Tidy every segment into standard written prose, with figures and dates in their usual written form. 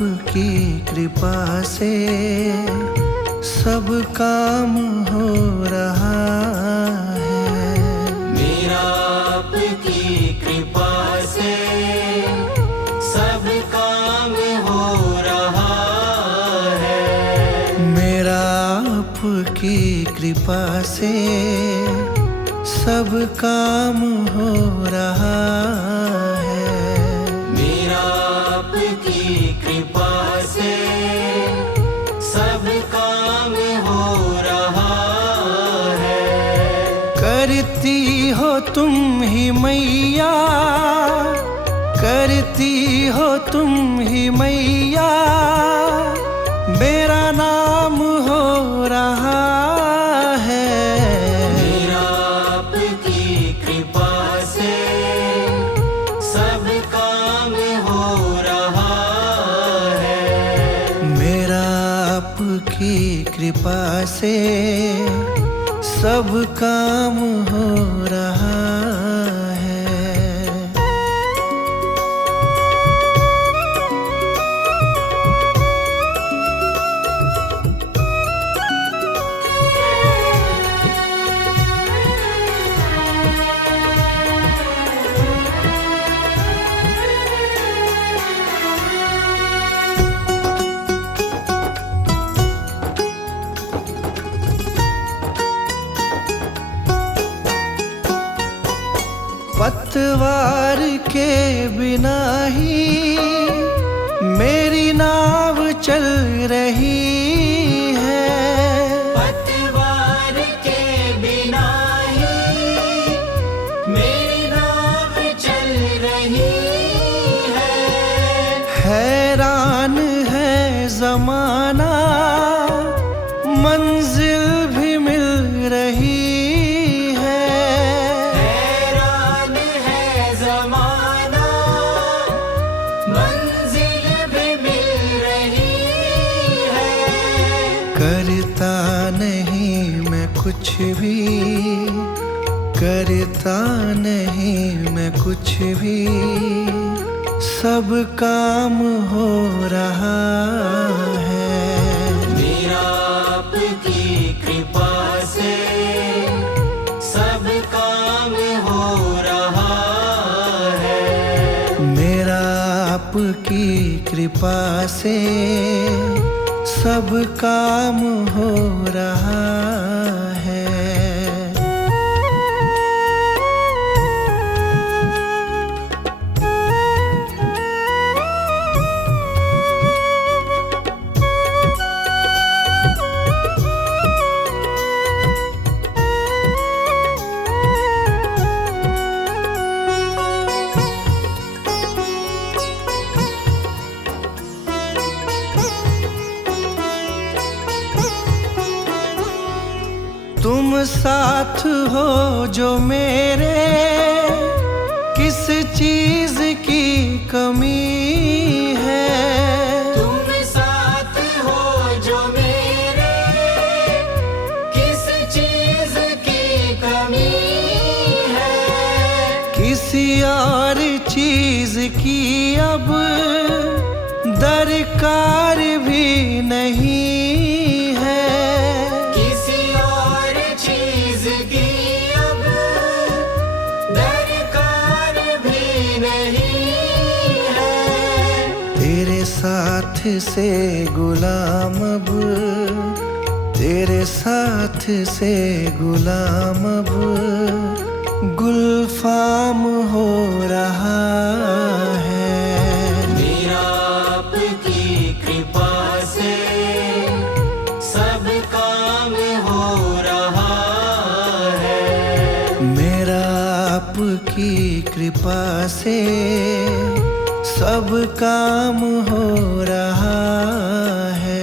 आपकी कृपा से सब काम हो रहा है। मेरा आपकी कृपा से सब काम हो रहा है। मेरा आपकी कृपा से सब काम हो रहा है। मेरा आपकी कृपा से सब काम हो रहा है। करती हो तुम ही मैया, करती हो तुम ही मैया, मेरा नाम हो रहा है। मेरा आपकी कृपा से सब काम हो रहा है। मेरा आपकी कृपा से सब काम हो रहा है। पतवार के बिना ही मेरी नाव चल रही है। पतवार के बिना ही मेरी नाव चल रही है। हैरान है जमाना, मंजिल भी मिल रही है। हैरान है ज़माना, मंजिल भी मिल रही है। करता नहीं मैं कुछ भी, करता नहीं मैं कुछ भी, सब काम हो रहा है। मेरा आपकी कृपा से सब काम हो रहा है। मेरा आपकी कृपा से सब काम हो रहा है। तुम साथ हो जो मेरे, किस चीज की कमी है। तुम साथ हो जो मेरे, किस चीज की कमी है। किसी और चीज की अब दरकार भी नहीं है। किसी और चीज की अब दरकार भी नहीं है। तेरे साथ से गुलाम अब, तेरे साथ से गुलाम अब गुलफाम हो रहा है। मेरा आपकी कृपा से सब काम हो रहा है। मेरा आपकी कृपा से सब काम हो रहा है।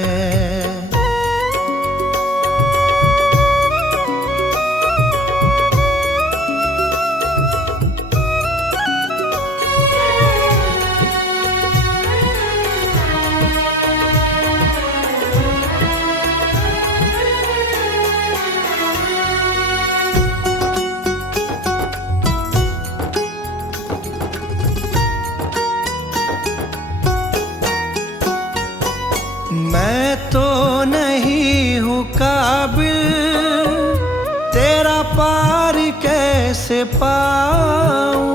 तो नहीं हूँ काबिल, तेरा पार कैसे पाऊं।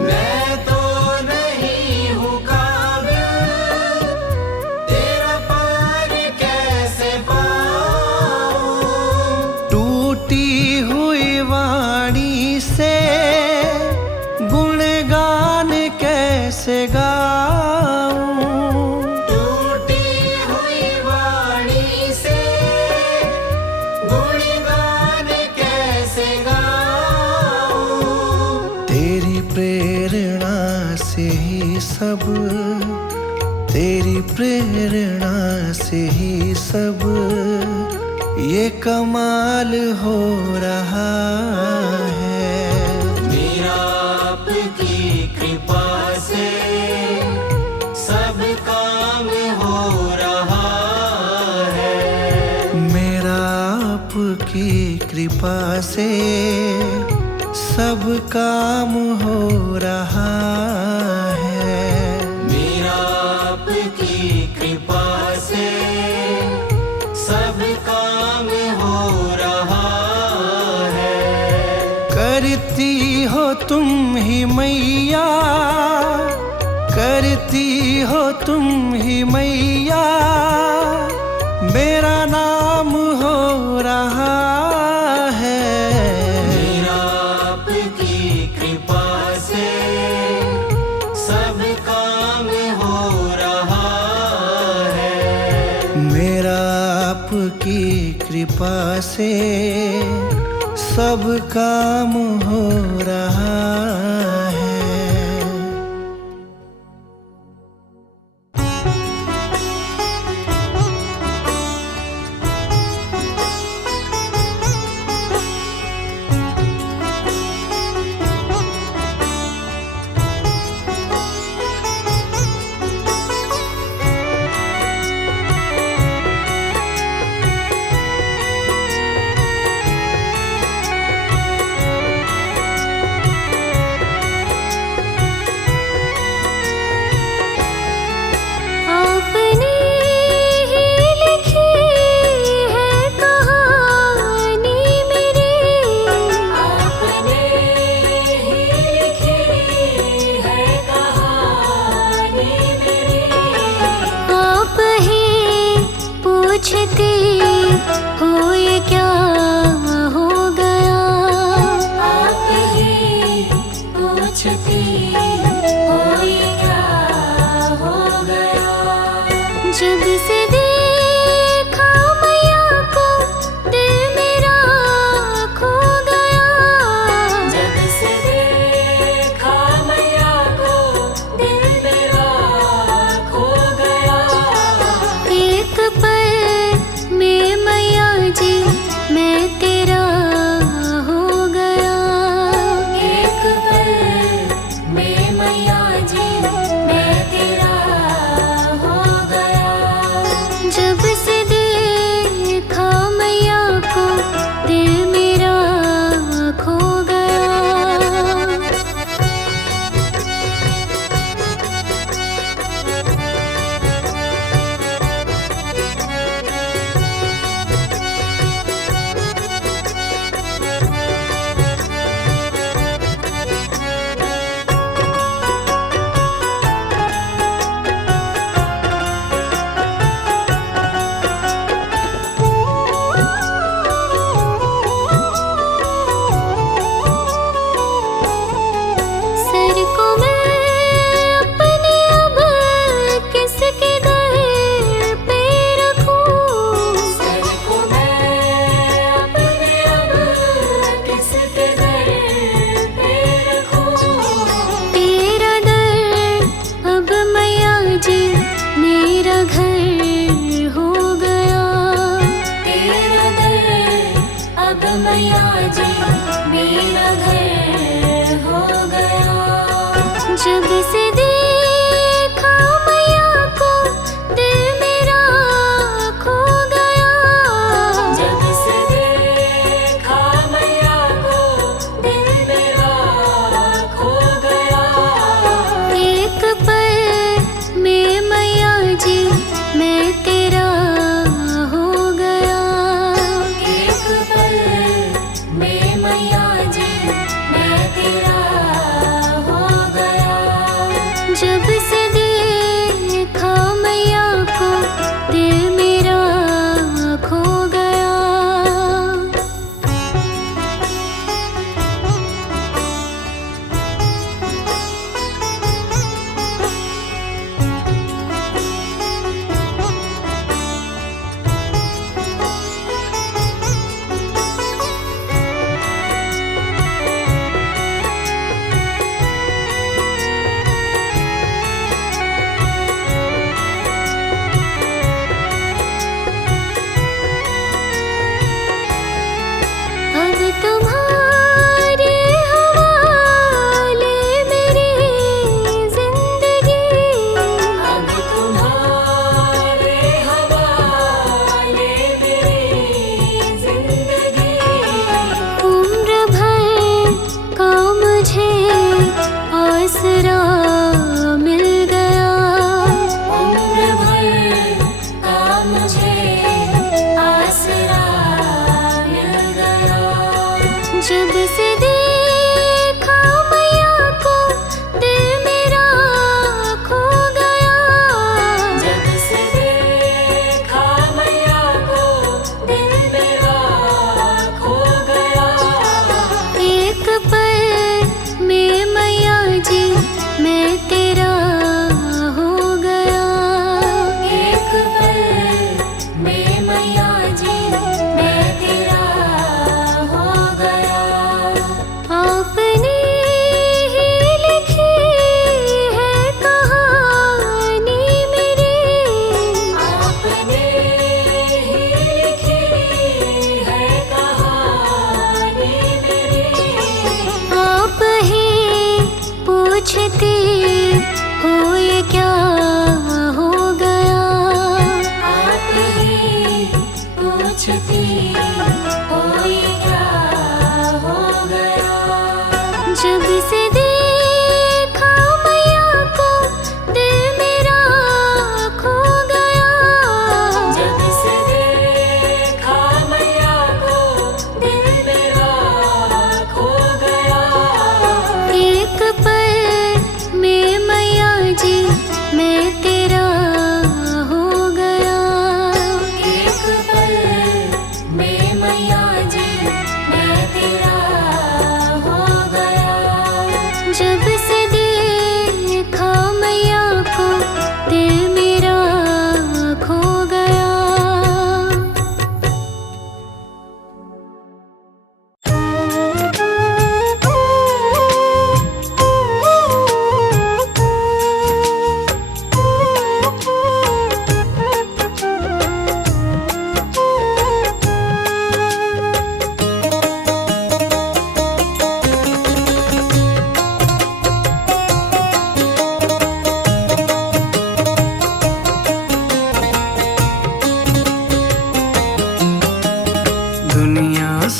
मैं तो नहीं हूँ काबिल, तेरा पार कैसे पाऊं। टूटी हुई वाणी से गुणगान कैसे गाऊं। टूटी हुई वाणी से गुणगान कैसे गाऊं। तेरी प्रेरणा से ही सब, तेरी प्रेरणा से ही सब ये कमाल हो रहा है। मेरा आपकी कृपा से सब काम हो रहा है। मेरा आपकी कृपा से सब काम हो रहा है। मेरा आपकी कृपा से सब काम हो रहा है। करती हो तुम ही मैया, करती हो तुम ही मैया, मेरा नाम हो रहा है। मेरा आपकी कृपा से सब काम हो रहा है। मेरा आपकी कृपा से सब काम हो रहा है। पूछती हो ये क्या हो गया। आप ही पूछती हो ये क्या हो गया। जब से देखा मैया को दिल मेरा खो गया। जब से देखा मैया को दिल मेरा खो गया। एक पल में मैया जी मैं तेरा हो गया। एक पल में मैया जी मैं तेरा हो गया। जब से देखा मैया को दिल मेरा खो गया। सर को मैं अपने अब किसके दर पे रखूं। सर को मैं अपने अब किसके दर पे रखूं। तेरा दर अब मैया जी मेरा घर हो गया। तेरा दर अब मैया जी मेरा घर हो गया। जब से देखा मैया को दिल मेरा खो गया। जब से देखा मैया को दिल मेरा खो गया। एक पल में मैया जी मैं तेरा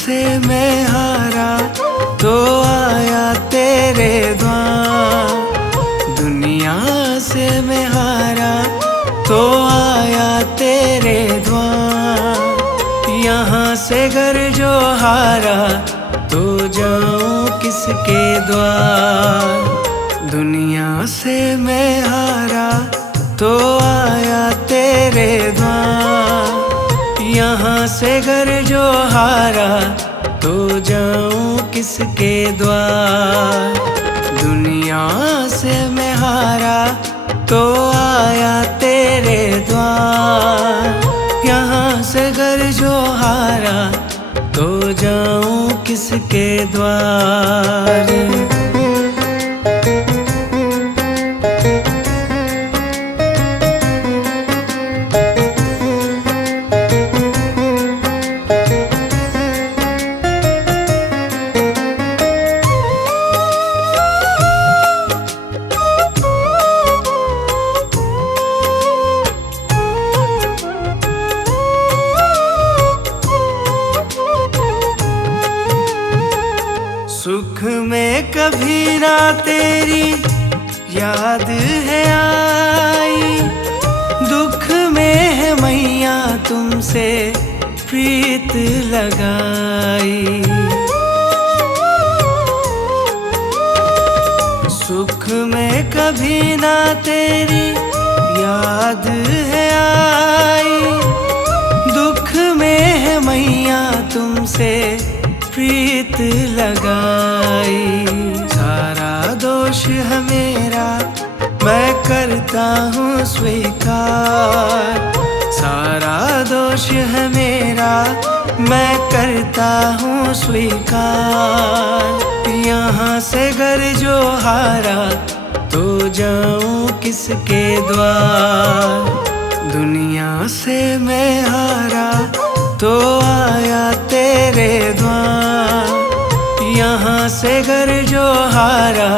से मैं हारा तो आया तेरे द्वार। दुनिया से मैं हारा तो आया तेरे द्वार। यहाँ से घर जो हारा तो जाऊं किसके द्वार। दुनिया से मैं हारा तो आया तेरे द्वार। यहाँ से घर जो हारा तो जाऊं किसके द्वार। दुनिया से मैं हारा तो आया तेरे द्वार। यहाँ से घर जो हारा तो जाऊं किसके द्वार। सुख में कभी ना तेरी याद है आई। दुख में है मैया तुमसे प्रीत लगाई। सुख में कभी ना तेरी याद है आई। दुख में है मैया तुमसे प्रीत लगाई। सारा दोष है मेरा मैं करता हूँ स्वीकार। सारा दोष है मेरा मैं करता हूँ स्वीकार। यहाँ से घर जो हारा तो जाऊँ किसके द्वार। दुनिया से मैं हारा तो आया तेरे द्वार। यहाँ से घर जो हारा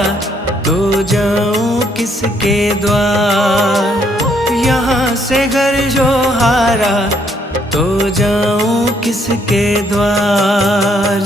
तो जाऊं किसके द्वार। यहाँ से घर जो हारा तो जाऊं किसके द्वार।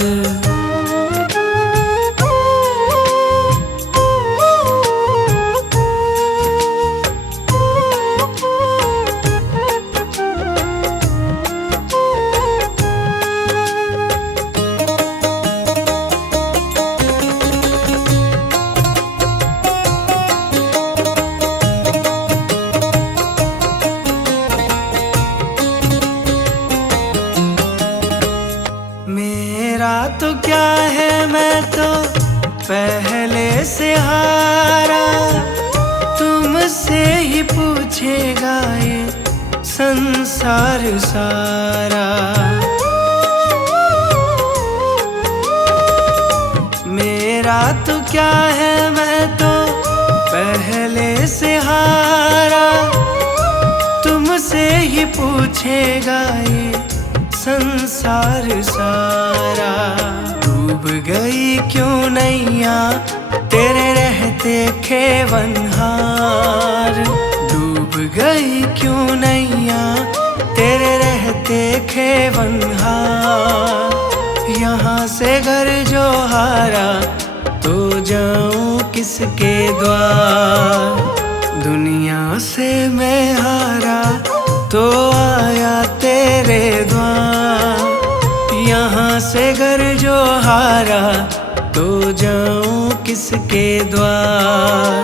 मेरा तो क्या है मैं तो पहले से हारा। तुमसे ही पूछेगा ये संसार सारा। मेरा तो क्या है मैं तो पहले से हारा। तुमसे ही पूछेगा ये संसार सारा। डूब गई क्यों नैया तेरे रहते खेवनहार। डूब गई क्यों नैया तेरे रहते खेवनहार। यहाँ से घर जो हारा तो जाऊं किसके द्वार। दुनिया से मैं हारा तो आया तेरे द्वार। यहाँ से घर जो हारा तो जाऊं किसके द्वार।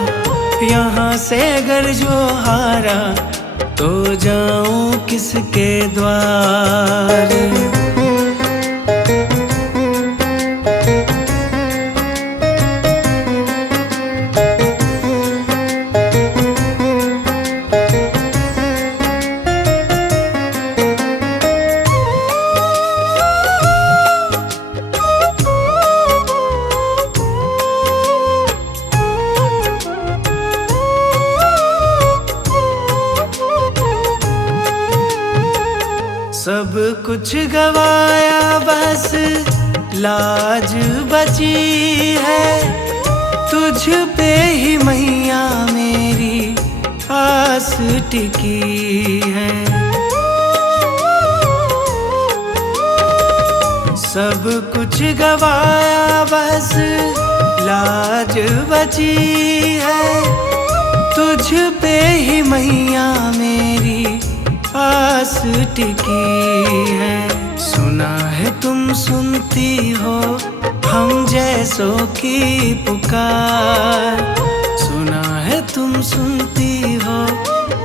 यहाँ से घर जो हारा तो जाऊं किसके द्वार। सब कुछ गवाया बस लाज बची है। तुझ पे ही मैया मेरी आस टिकी है। सब कुछ गवाया बस लाज बची है, तुझ पे ही मैया मेरी आस टिकी है। सुना है तुम सुनती हो हम जैसों की पुकार, सुना है तुम सुनती हो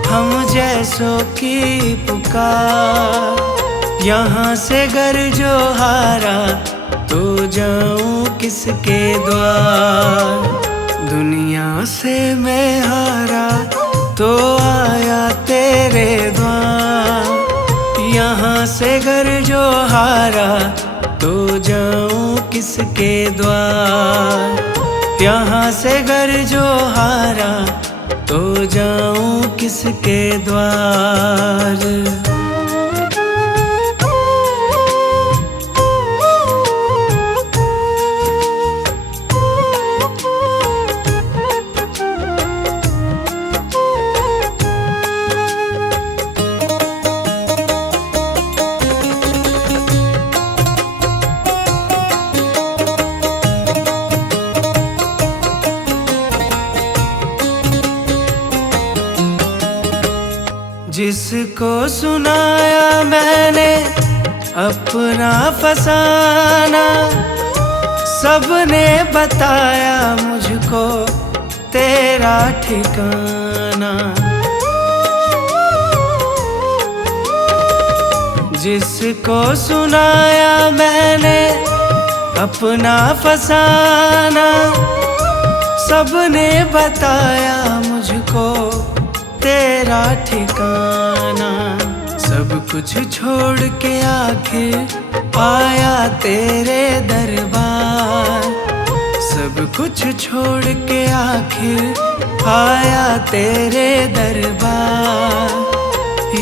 हम जैसों की पुकार। यहाँ से घर जो हारा तो जाऊं किसके द्वार, दुनिया से मैं हारा तो आया तेरे द्वार। यहाँ से घर जो हारा तो जाऊं किसके द्वार, यहाँ से घर जो हारा तो जाऊं किसके द्वार। जिसको सुनाया मैंने अपना फसाना, सबने बताया मुझको तेरा ठिकाना। जिसको सुनाया मैंने अपना फसाना, सबने बताया मुझको तेरा ठिकाना। सब कुछ छोड़ के आखिर आया तेरे दरबार, सब कुछ छोड़ के आखिर आया तेरे दरबार।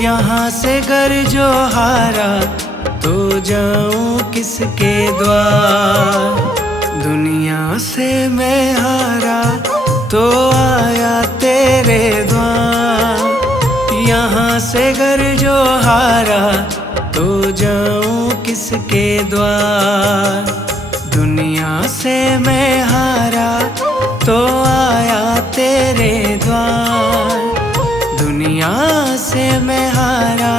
यहाँ से घर जो हारा तो जाऊं किसके द्वार, दुनिया से मैं हारा तो आया तेरे द्वार। यहाँ से घर जो हारा तो जाऊं किसके द्वार, दुनिया से मैं हारा तो आया तेरे द्वार। दुनिया से मैं हारा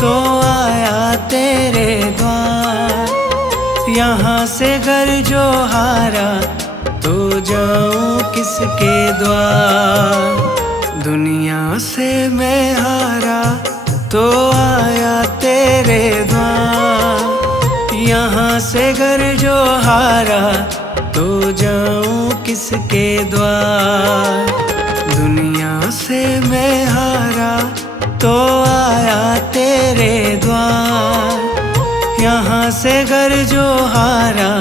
तो आया तेरे द्वार। यहाँ से घर जो हारा तो जाऊं किसके द्वार, दुनिया से मैं हारा तो आया तेरे द्वार। यहाँ से घर जो हारा तो जाऊं किसके द्वार, दुनिया से मैं हारा तो आया तेरे द्वार। यहाँ से घर जो हारा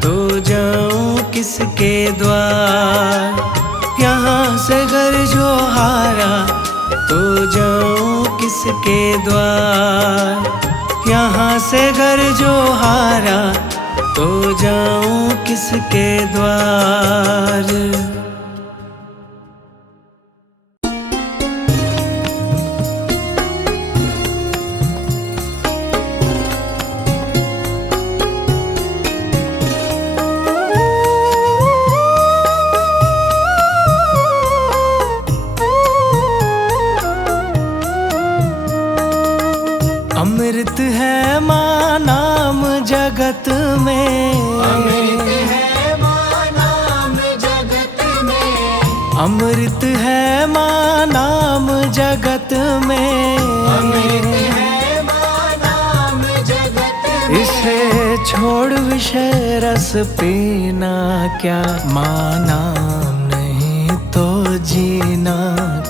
तो जाऊं किसके द्वार, यहाँ से घर जो हारा तो जाऊं किसके द्वार। यहाँ से घर जो हारा तो जाऊं किसके द्वार। अमृत है माँ नाम जगत में, अमृत है माँ नाम जगत में, अमृत है माँ नाम जगत में, अमृत है माँ नाम जगत में। इसे छोड़ विषय रस पीना क्या, माँ नाम नहीं तो जीना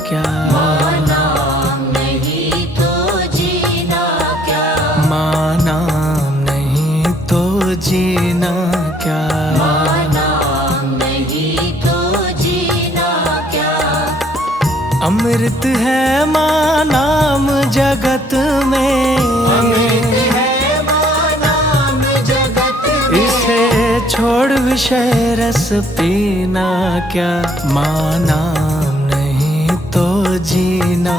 क्या, माँ नाम नहीं तो जीना क्या, माँ नाम नहीं तो जीना क्या, माँ नाम नहीं तो जीना क्या। अमृत है माँ नाम जगत में, अमृत है माँ नाम जगत में। इसे छोड़ विषय रस पीना क्या, माँ नाम नहीं तो जीना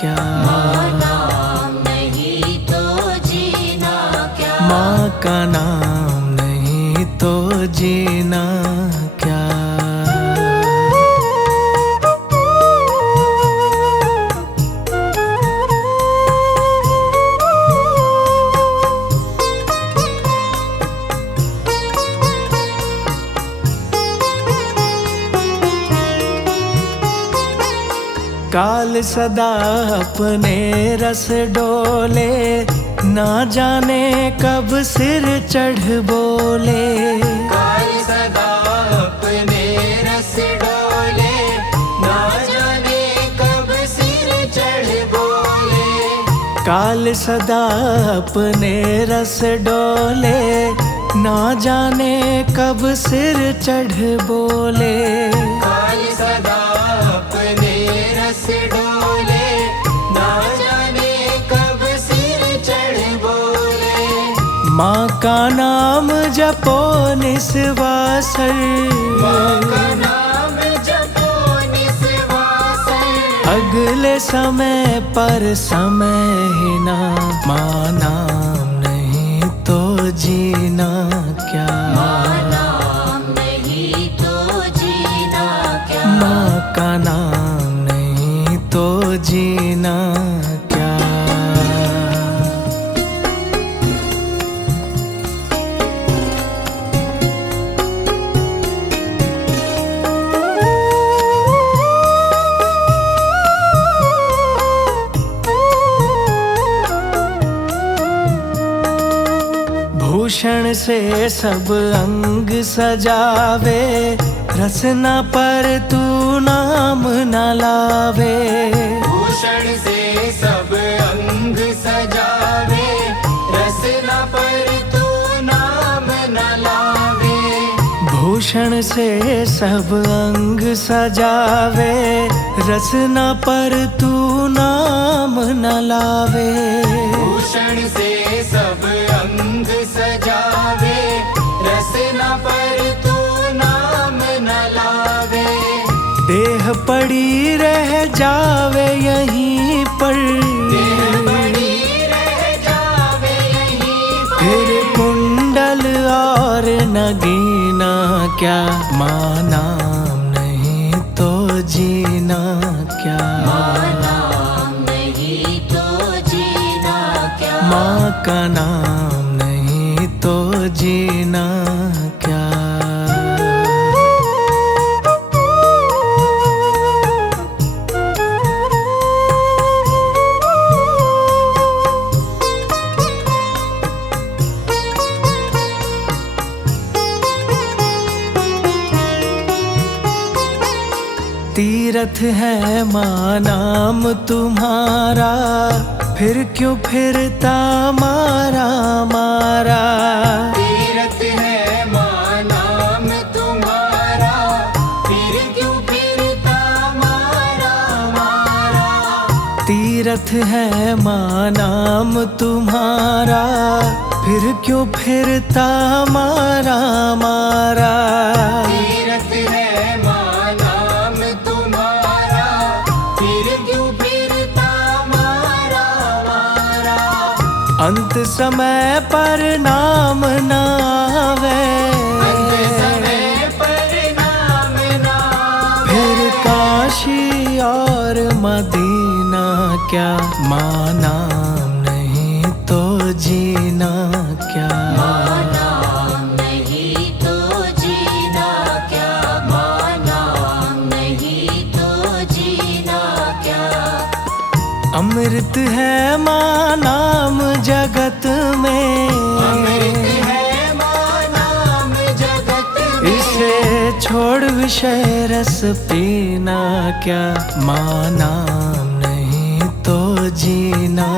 क्या, माँ नाम नहीं तो जीना क्या, माँ का नाम तो जीना क्या। काल सदा अपने रस डोले, ना जाने कब सिर चढ़ बोले। काल सदा अपने रस डोले, ना जाने कब सिर चढ़ बोले। काल सदा अपने रस डोले, ना जाने कब सिर चढ़ बोले। काल सदा अपने रस डोले, ना जाने कब सिर चढ़ बोले। माँ का नाम जपो निस्वासर, माँ का नाम जपो निस्वासर। अगले समय पर समय ही ना, माँ नाम नहीं तो जीना क्या। माँ नाम नहीं तो जीना क्या। माँ का नाम नहीं तो जीना क्या। भूषण से सब अंग सजावे, रसना पर तू नाम न लावे। भूषण से सब अंग सजावे, रसना पर तू नाम न लावे। भूषण से सब अंग सजावे, रसना पर तू नाम न लावे। भूषण से सब अंग सजावे, रसना पर तू नाम न लावे। देह पड़ी रह जावे यहीं पर, देह पड़ी रह जावे यहीं पर। फिर कुंडल और नगीना क्या। माँ नाम नहीं तो जीना क्या। माँ नाम नहीं तो जीना क्या। माँ का नाम नहीं तो जीना क्या। तीरथ है माँ नाम तुम्हारा, फिर क्यों फिरता मारा मारा। तीरथ है माँ नाम तुम्हारा, फिर क्यों फिरता मारा मारा। तीरथ है माँ नाम तुम्हारा, फिर क्यों फिरता मारा मारा। तीरथ है माँ नाम तुम्हारा, फिर क्यों फिरता मारा मारा। अंत समय पर नाम न आवे, अंत समय पर नाम न आवे। फिर काशी और मदीना क्या। माँ नाम नहीं तो जीना क्या। माँ नाम नहीं तो जीना क्या। माँ नाम नहीं तो जीना क्या। अमृत है माँ नाम जगत में, अमृत है माँ नाम जगत में। इसे छोड़ विषय रस पीना क्या। माँ नाम नहीं तो जीना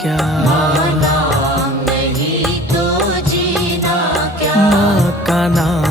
क्या। माँ नाम नहीं तो जीना क्या। माँ का नाम